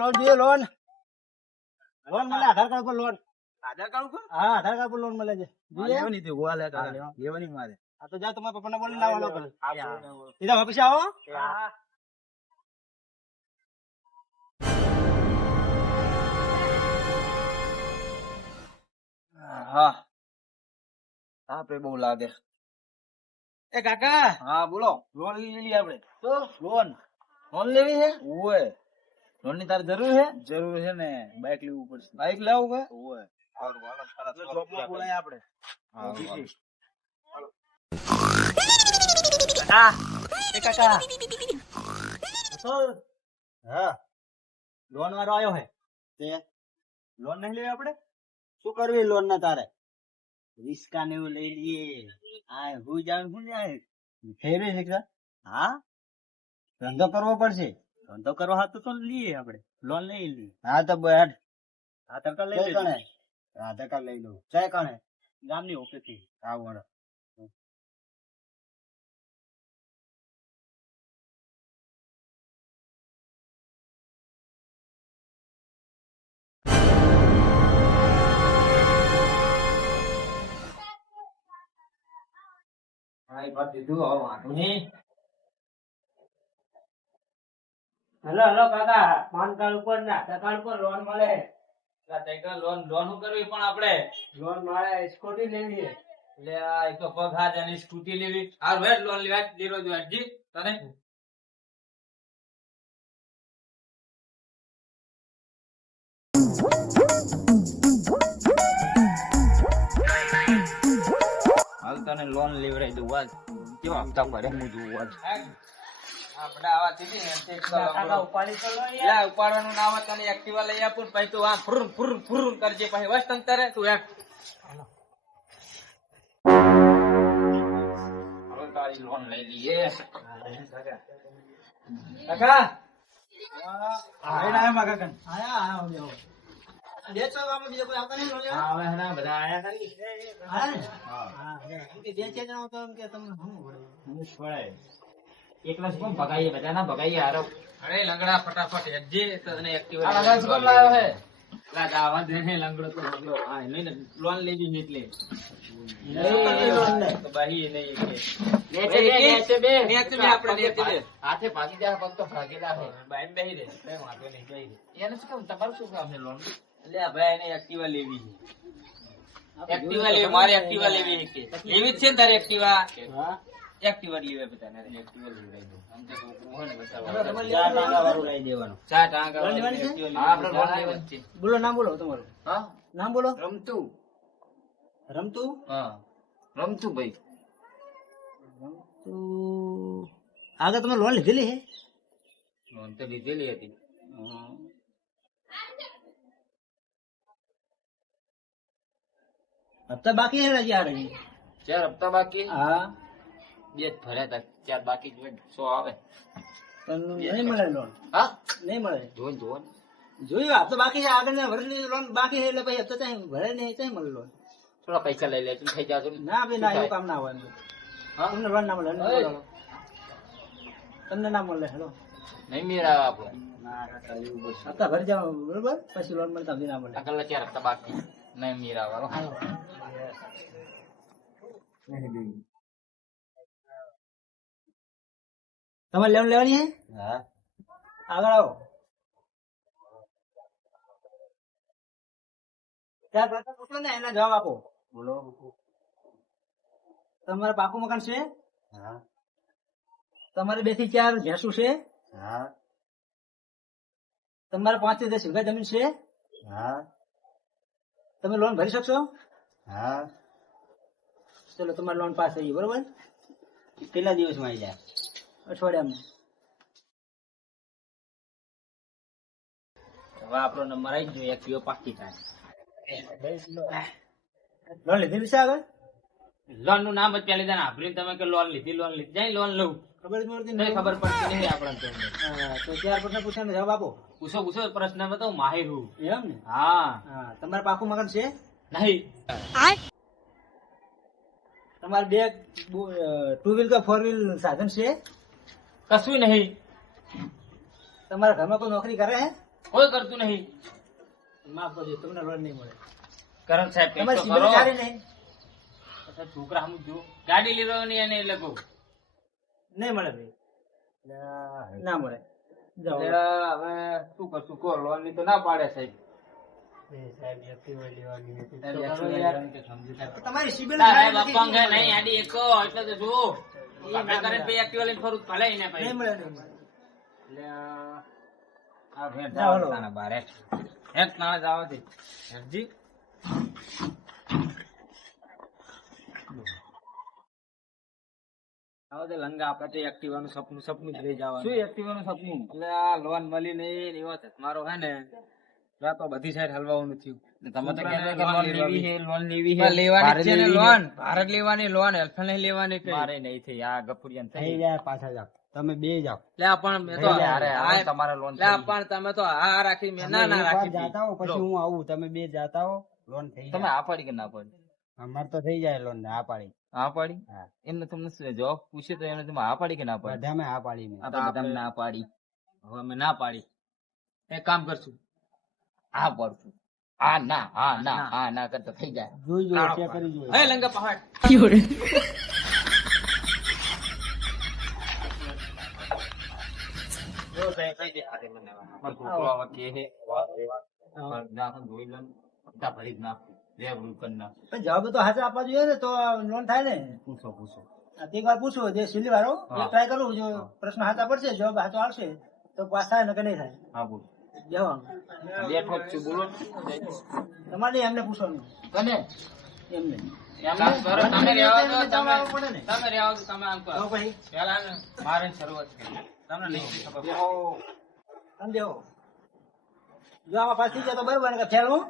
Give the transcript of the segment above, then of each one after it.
Loan જોઈએ loan મળે આધાર card પર લોન. આધાર કાર્ડ ઉપર હા આધાર કાર્ડ પર લોન મળે છે જોઈએ. લેવાની હતી ગોવા લે કાકા લેવાની મારે હા તો જા તમારા પપ્પાને બોલીને લાવવાનો કરે. સીધા વાપસ આવો. હા આપે બહુ લાગે. એ કાકા હા બોલો. લોન લઈ લઈએ આપણે. તો લોન લેવી છે ઓય લોન ની તારે જરૂર છે. જરૂર છે ને બાઇક લેવું પડશે. બાઈક લેવું કે ઓય જોબમાં બોલાય આપણે. કાકા એ કાકા હા લોન વાળો આવ્યો હે તે લોન નહીં લેવી આપણે. શું કરવી લોન ના તારે. રિસ્કા ને એવું લઈ લઈએ. આ હું જાણ શું જાય ફેરવી શીખા. હા ધંધો કરવો પડશે. ધંધો કરવા હાથ તો લઈએ આપણે લોન લઈ લઈએ. હા તો બેઠ આધાર કાર્ડ લઈ લે. આધાર કાર્ડ લઈ લઉં. ચાય કણે ગામની ઓફિસ થી આવું. હેલો હેલો કાકા પાન કાર્ડ ઉપર ના આધાર કાર્ડ ઉપર લોન મળે. લોન લોન કરવી પણ આપણે લોન મળે સ્કૂટી લેવી છે. એટલે આ એક તો પગ હાથ અને સ્કૂટી લેવી. આ વેટ લોન લેવા જીરો જી તને હાલ તને લોન લેવરાઈ દઉં. આજ કેવા હપ્તા ભરે હું જોઉં આજ. આપણે આવા થી કાકા ઉપાડી તો લો યાર. લે ઉપાડવાનું નામ તને એક્ટિવા લઈ આપું પછી તું આ ફુર ફુર ફુર કરજે પછી બસ તમ તારે તું એક હવે તારી લોન લઈ લઈએ. કાકા આયા મારા કાકા આયા આયા બે છો આમાં બીજો કોઈ આવતા નહીં લોન લેવા. હવે હણા બધા આયા કરી હા કે બે છે જણાવ તો એમ કે તમને શું પડે એકલા જ કોણ ભગાઈએ બધા ના ભગાઈએ હારો. અરે લંગડા ફટાફટ હેડજે તને એક્ટિવા આ લંગડા કોણ લાવ્યો હે. લા જાવા દે ને લંગડો તો લંગડો. હા નહીં ને લોન લેવી ને એટલે તો બાહી નહીં એટલે નેચે બે આપણે નેચે બે હાથે ભાગી જાય પગ તો ભાગેલા હે. બાઈન બેહી દે કઈ વાંધો નહીં બેહી દે. એને શું કામ તમારું શું કામ છે લોન. એટલે આ ભાઈ એને એક્ટિવા લેવી છે. એક્ટિવા લેવી મારે એક્ટિવા લેવી છે કે એવી જ છે ને તારે એક્ટિવા. હા એક્ટિવા લેવે બધાને એક્ટિવા લેવડાવી દો. આમ તો છોકરું હોય ને બતાવો. ચાર ટાંગા વાળું લઈ દેવાનું. ચા ટાંગા લોન લેવાની છે? હા આપણે લોન લેવાની છે. બોલો નામ બોલો તમારું. હા નામ બોલો. રમતું. રમતું. હા રમતું ભાઈ. રમતું આગળ તમે લોન લીધેલી હે. લોન તો લીધેલી હતી. હપ્તા બાકી હે હજી આ રહી. 4 હપ્તા બાકી. હા બે જ ભર્યા હતા 4 બાકી જ હોય. 100 આવે. તમને નહીં મળે લોન. હા નહીં મળે. જોન જોન જોયું હપ્તા બાકી છે આગળ ના વર્ષની લોન બાકી છે એટલે પછી હપ્તા ચાહે ભરે નહીં ચાહે મળે લોન. થોડા પૈસા લઈ લે તું થઈ જાજો. ના આપણે ના એવું કામ ના હોય એમ તો. હા તમને લોન ના મળે એમ ઓય. બોલો. તમને ના મળે હેલો. નહીં મેરા આપણે હપ્તા ભરી જાવ બરોબર પછી લોન મળે તમને ના મળે. આગળના 4 હપ્તા બાકી નહીં મેરા વાળો. તમારે લોન લેવાની હે. હા આગળ આવો. ચાર પ્રશ્ન પૂછો ને એના જવાબ આપો. બોલો. તમારે પાકું મકાન છે. હા તમારે 2 થી 4 ભેંસું છે. હા તમારે 5 થી 10 વીઘા જમીન છે. હા તમે લોન ભરી શકશો. હા ચલો તમારી લોન પાસ થઈ ગઈ બરોબર. કેટલા દિવસમાં આવી જાય. અઠવાડિયામાં. હવે આપણો નંબર આવી ગયો. એક્ટિવા પાકી થાય. લોન લીધેલી છે આગળ. લોન નું નામ જ પેલી દાન આપણી તમે કે લોન લીધી જાય લોન લઉં ખબર જ પડતી નહીં નહીં. ખબર પડતી નહીં આપણને તો. હા, તો 4 પ્રશ્ન પૂછ્યા જવાબ આપો. પૂછો પ્રશ્નમાં તો માહિર હું. એમ ને. હા હા તમારે પાકું મકાન છે. નહીં તમારે 2 ટુ વ્હીલ કે 4 વ્હીલ સાધન છે. કશું નહીં. તમારા ઘરમાં કોઈ નોકરી કરે હે. કોઈ કરતું નહીં. માફ કરજો, તમને લોન નહીં મળે. કરમ સાહેબ કંઈક તમારી તો સિબિલ કરો. સારી નહીં. અચ્છા, છોકરા હમ જો ગાડી લેવાની એને એટલે કહું. નહીં મળે ભાઈ. ના મળે. જાઓ. એટલે હવે શું કરશું કહો, લોન ની તો ના પાડે સાહેબ. એ સાહેબ એક્ટિવા લેવાની હતી. સાહેબ, તો કરો એકસો યાર. લેવાની તો સમજી સાહેબ. તમારી સિબિલ તારે સારી બાપા નથી. અંગે નહીં આડી એકો એટલે તો જો આપણે કરે ભાઈ એક્ટિવા લઈને ફરું ભલે એને ભાઈ. નહીં મળે, નહીં મળે. એટલે આ ભેટ જાઓ, જાવ લો. તાના બાર હેત નાળે જાવ છે હેતજી. આવો તે લંગા આપણે તો એક્ટિવાનું સપનું જ રહી જવાનું. શું એક્ટિવાનું સપનું? એટલે આ લોન મળી નહીં એવો મારો હે ને આ તો બધી સાઈડ હલવાનું થયું. તમે તો કહેતા કે લોન લેવી છે, લોન લેવી છે. લેવાની છે ને લોન, ભારત લેવાની લોન, હેલ્પલાઇન નહીં લેવાની કઈ. મારે નહીં થઈ આ ગફુરિયાન થઈ. થઈ જાય પાછા જાઓ તમે બે જાઓ લે પણ મેં તો તમારે લોન લે પણ તમે તો આ રાખી મેં ના ના રાખી એકવાર જાતા હો પછી હું આવું તમે બે જાતા હો લોન થઈ તમે જાય આ પાડી કે ના પાડી? અમાર તો થઈ જાય લોન આ પાડી આ પાડી? હા. એમને તમને જવાબ પૂછે તો એને તમે આ પાડી કે ના પાડી? બધામાં આ પાડી મેં આપણે બધાને ના પાડી. હવે અમે ના પાડી. એક કામ કરશું, આ પડશું, આ ના કરતા થઈ જાય. જોઈ જોઈ ચેક કરી જોઈ હે લંગા પહાડ જો સાહેબ કઈ દેખાડે મને હવે. મારો છોકરો આવા કે હે પણ ના જોઈ લઉં તા ભરી જ નાખું લે ભૂલ કરી નાખ. પણ જવાબ તો હાજર આપવા જોઈએ ને તો લોન થાય ને. પૂછો પૂછો. એક વાર પૂછો જે સિલી વાળો હા. ટ્રાય કરું જો પ્રશ્ન હાચા પડશે જવાબ હાચો આવશે તો પાસ થાય ને કે નહીં થાય. હા બોલ. જવાબ બેઠો જ છું બોલો. તમારે નહીં, એમને પૂછવાનું. કને એમને એમ ના કરો, તમે રહેવા દો, જવાબ આપવો પડે ને. તમે રહેવા દો, તમે આમ તો કરો. પછી પહેલા ને મારે શરૂઆત કરી. તમને નહીં ખબર પડે. તમે દેવો જો આમાં પાસ થઈ જાય તો બરોબર ને કે ફેલ હું.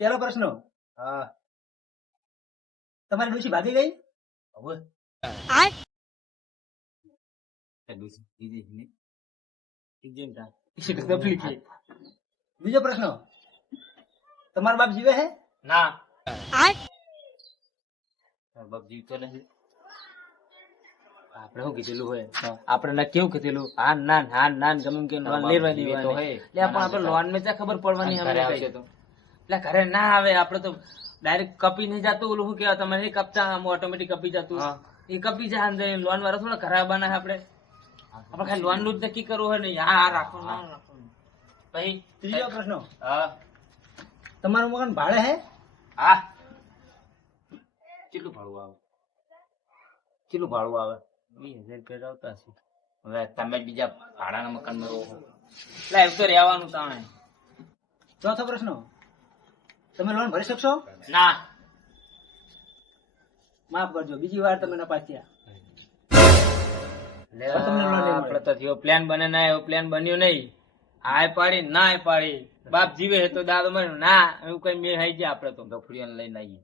પહેલો પ્રશ્ન, હા તમારી ડોશી ભાગી ગઈ? હવે બીજી નહીં. બીજી ને તા. એટલે તકલીફ છે. બીજો પ્રશ્ન, તમારા બાપ જીવે છે? ના બાપ જીવતો નથી. આપણે શું કીધેલું હોય આપણે ના કેવું કીધેલું હા ના ગમે એમ કે લોન લેવાની તો હોય એટલે પણ આપણે લોન માં ક્યાં ખબર પડવાની અમને કઈ. એટલે ઘરે ના આવે આપણે તો ડાયરેક્ટ કપી નહીં જતું ઓલું શું કેવા તમે નહીં કપતા આમ ઓટોમેટિક કપી જતું એ કપી જાય અંદર લોન વાળા થોડા ખરાબ બનાવે આપણે ખાલી લોન નું જ નક્કી કરવું હોય ને હા રાખો ના રાખો પછી ત્રીજો પ્રશ્ન, હા તમારું મકાન ભાડે છે? હા કેટલું ભાડું આવે? કેટલું ભાડું આવે? 20,000 રૂપિયા આવતા હશે. હવે તમે બીજા ભાડાના મકાનમાં રહો એટલે એવું તો રહેવાનું તાણે. ચોથો પ્રશ્ન, તમે લોન ભરી શકશો? ના માફ કરજો, બીજી વાર તમે નપાસ થયા. તમને લોન નહીં મળે. આપણે તો જેવો પ્લાન બને ના એવો પ્લાન બન્યો નહીં. આય પાડી ના આય પાડી બાપ જીવે છે તો દાદો મને ના એવું કઈ મેળ આવી જાય. આપણે તો ગફુરિયાને લઈને આવીએ.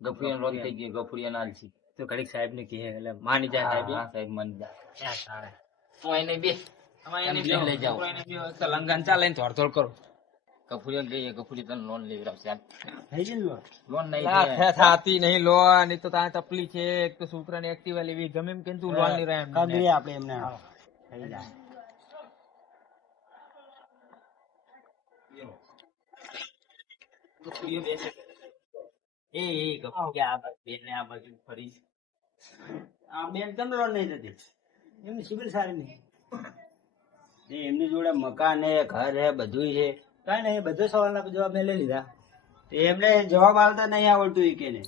ગફુરિયાનો લોન થઈ ગયો, ગફુરિયાને આલસી તો ઘડીક સાહેબ ને કહે એટલે માની જાય સાહેબ. સાહેબ માની જાય. તું એને બે લઈ જાઓ તો લંગન ચાલે ને થોડ કરો. ગફુરિયાને કહીએ ગફુરી તને લોન લેવી રાખશે. થઈ ગઈ ને લોન? લોન નહીં થતી નહીં લોન. એ તો તારે તકલીફ છે. એક તો છોકરાને એક્ટિવા લેવી ગમે એમ કે તું લોન લઈ રહ્યા એમ કાગળે આપણે એમને થઈ જાય આ બેન કેમ લોન નહીં થતી એમની સિબિલ સારી નહીં. જે એમની જોડે મકાન હે ઘર હે બધું છે કઈ નહીં, બધો સવાલના જવાબ મેં લઈ લીધા. તે એમને જવાબ આવતા નહીં આવડતું ઈ કે ને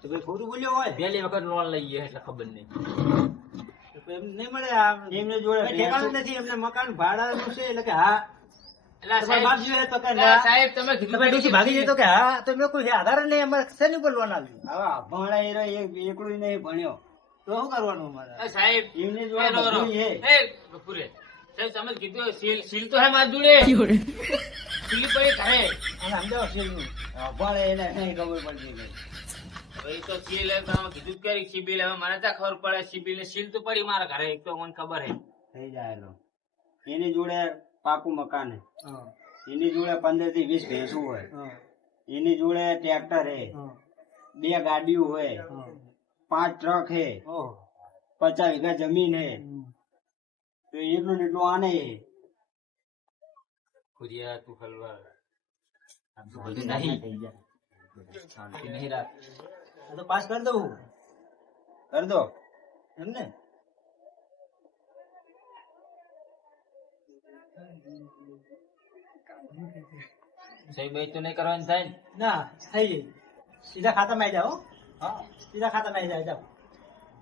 તો ભાઈ ખોટું બોલ્યો હોય પહેલી વખત લોન લઈએ એટલે ખબર નહીં. તો કોઈ એમ નહીં મળે. આ એમની જોડે કઈ ઠેકાણું નથી. એમને મકાન ભાડાનું છે એટલે કે હા. એટલે તમારા બાપ જીવે તો કે એટલે ના. સાહેબ તમે કીધું તમારી ડોશી ભાગી જાય તો કે હા. તો એમને કોઈ આધાર જ નહીં. અમારે શેની ઉપર લોન આવી? હવે ભણા એ રહ્યો, એકલું નહીં ભણ્યો તો શું કરવાનું અમારે? સાહેબ એમની જોડે બધું છે બપોરે સાહેબ તમે કીધું સીલ તો હે માર જોડે સીલ પડી ઘરે અને સમજાવો શેરનું. ભણે એને નહીં ખબર પડતી કઈ. હવે તો સીલ તમે કીધું કરી સિબિલ હવે મને ત્યાં ખબર પડે સિબિલ ને સીલ તો પડી મારા ઘરે એક તો મને ખબર હે. થઈ જાય લો. એની જોડે પાકું મકાન હે, હા, એની જોડે 15 થી 20 ભેંસું હોય, હા, એની જોડે ટ્રેક્ટર હે, હા, 2 ગાડીઓ હોય, હા. 5 ટ્રક હે, ઓહો. 50 વીઘા જમીન હે. હમ. તો એટલું ને એટલું આને હે. ખુરિયા તું હલવા બધું નહીં શાંતિ નહીં રાખ આ તો પાસ કરી દઉં કરી દો એમ ને સહી ભાઈ તો નહીં કરવાની થાય ને ના થઈ ગઈ સીધા ખાતામાં આવી જાઓ હા સીધા ખાતામાં આવી જાઓ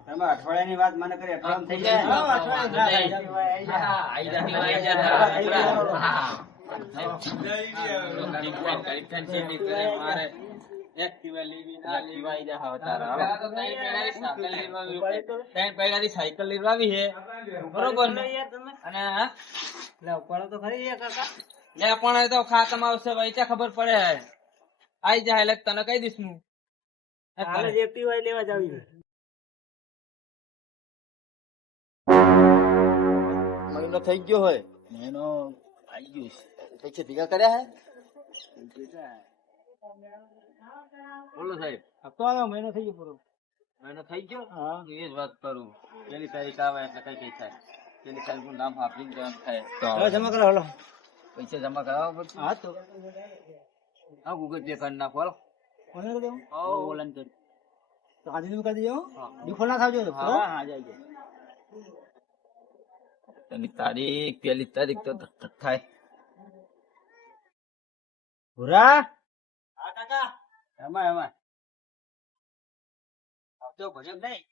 તમે અઠવાડિયાની વાત મને કરી અઠવાડિયામાં થઈ જાય હા, અઠવાડિયાની હા, આઈ જા, આઈ જા, હા. મારે એક્ટિવા લેવી ના લેવા આઈ જા હવે તારા. ત્રણ પૈડાની સાયકલ લેવડાવી છે બરોબર ને અને હા? લે ઉપાડો તો ખરી યાર કાકા લે પણ એ તો ખાતામાં આવશે વૈચા ખબર પડે આઈ જા એટલે તને કહી દઈશ હું હાલે જ એક્ટિવા લેવા જાવી છે. મહિનો થઈ ગયો હોય મહિનો આવી ગયો છે પૈસા ભેગા કર્યા હે બોલો સાહેબ હપ્તો આવ્યો મહિનો થઈ ગયો પૂરો મહિનો થઈ ગયો એ જ વાત કરું પેલી તારીખ આવે એટલે કઈ કઈ થાય પેલી તારીખ નું નામ આપીને જવાનું થાય હવે જમા કરો હલો પૈસા જમા કરાવવા પડશે હા તો હા ગૂગલ પે કરી નાખો હાલો. કોને કરી દેવું ઓનલાઈન કરી તો આજે તમે કરી દેજો હા. ડિફોલ્ટ ના થાવજો હા હા જાય પેલી તારીખ તો થાય ભૂરા હા કાકા એમાં હપ્તો ભર્યો કે નહીં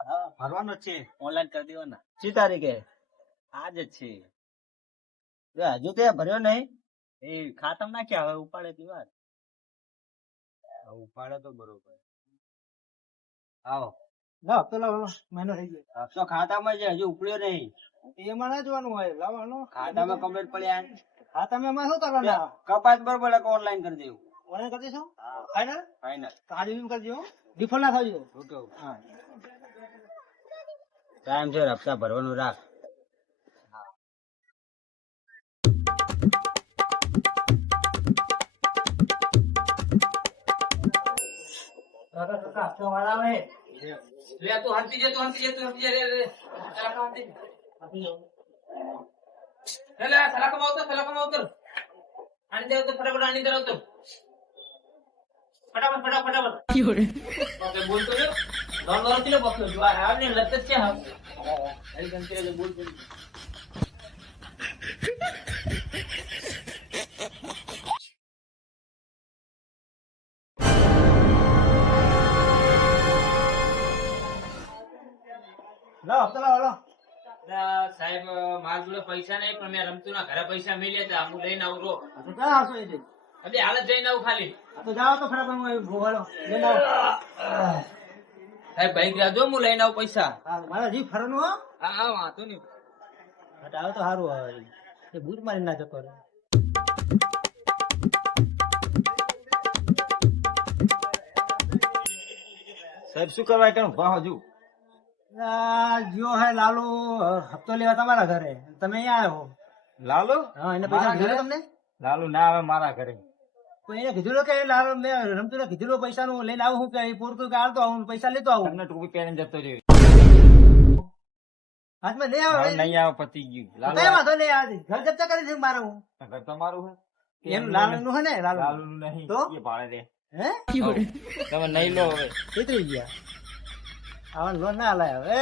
હા ભરવાનો જ છે ઓનલાઈન કરી દેવાના શી તારીખે આજ જ છે હજુ તે ભર્યો નહીં એ ખાતમ નાખ્યા હવે ઉપાડે તી વાત ઉપાડે તો બરોબર આવો ના હપ્તો લાવો મહિનો થઈ ગયો હપ્તો ખાતામાં છે હજુ ઉપડ્યો નહીં એમાં ના જોવાનું હોય લાવવાનો ખાતામાં કમ્પ્લીટ પડ્યા હા તમે એમાં શું કરવાના કપાત બરોબર ઓનલાઈન કરી દેવું ઓનલાઈન કરી દેશો ફાઈનલ ફાઈનલ તો આજે એમ કરજો ડિફોલ્ટ ના થાવજો ઓકે હા ટાઈમ છે હપ્તા ભરવાનું રાખ કાકા કાકા હપ્તો વાળા આવે લે તું હંતી જે રે સલાકમાં હંતી આપી દો લે સલાકમાં ઉતર આની દે તો ફટાફટ આની દે તો ફટાફટ ઓકે બોલતો રહ્યો દોન કિલો બકલો જો આ ને લત છે હા એ ગંતી રે બોલતો લાવો હપ્તો લાવો લો સાહેબ મારા જોડે પૈસા નહીં પણ મેં રમતું ના ઘરે પૈસા મેલ્યા હતા હું લઈને આવું રો આ તો ક્યાં આવશો એ જઈ હવે હાલ જ જઈને આવું ખાલી આ તો જાઓ તો ફટાફટ હું ભોવાડો લઈને આવો સાહેબ ભાઈ ગયા જો હું લઈને આવું પૈસા હા મારા જીવ ફરવાનું હો હા વાંધો નહીં હટાવે તો સારું આવે એ બૂટ મારી ના જતો રહે સાહેબ શું કરવા કે ઉભા હજુ જીઓ હે લાલુ હપ્તો લેવા તમારા ઘરે તમે અહીંયા આવ્યો લાલુ હા એને પૈસા કીધું તમને લાલુ ના આવે મારા ઘરે તો એને કીધું કે લાલુ મેં રમતું કીધું પૈસા નું લઈને આવું હું કે પૂરતું કે આવતો આવું પૈસા લેતો આવું તમને ટોપી પહેરીને જતો રહ્યો હાથમાં લઈ આવો નહીં આવે પતી ગયું કઈ વાંધો નહીં આ ઘર જપ્ત કરી છે મારે હું ઘર તમારું હે એમ લાલુ નું હે ને લાલુ લાલુ નું નહીં તો? એ ભાડે દે હે તમે નહીં લો હવે ઉતરી ગયા આવા લોન ના હલાય હવે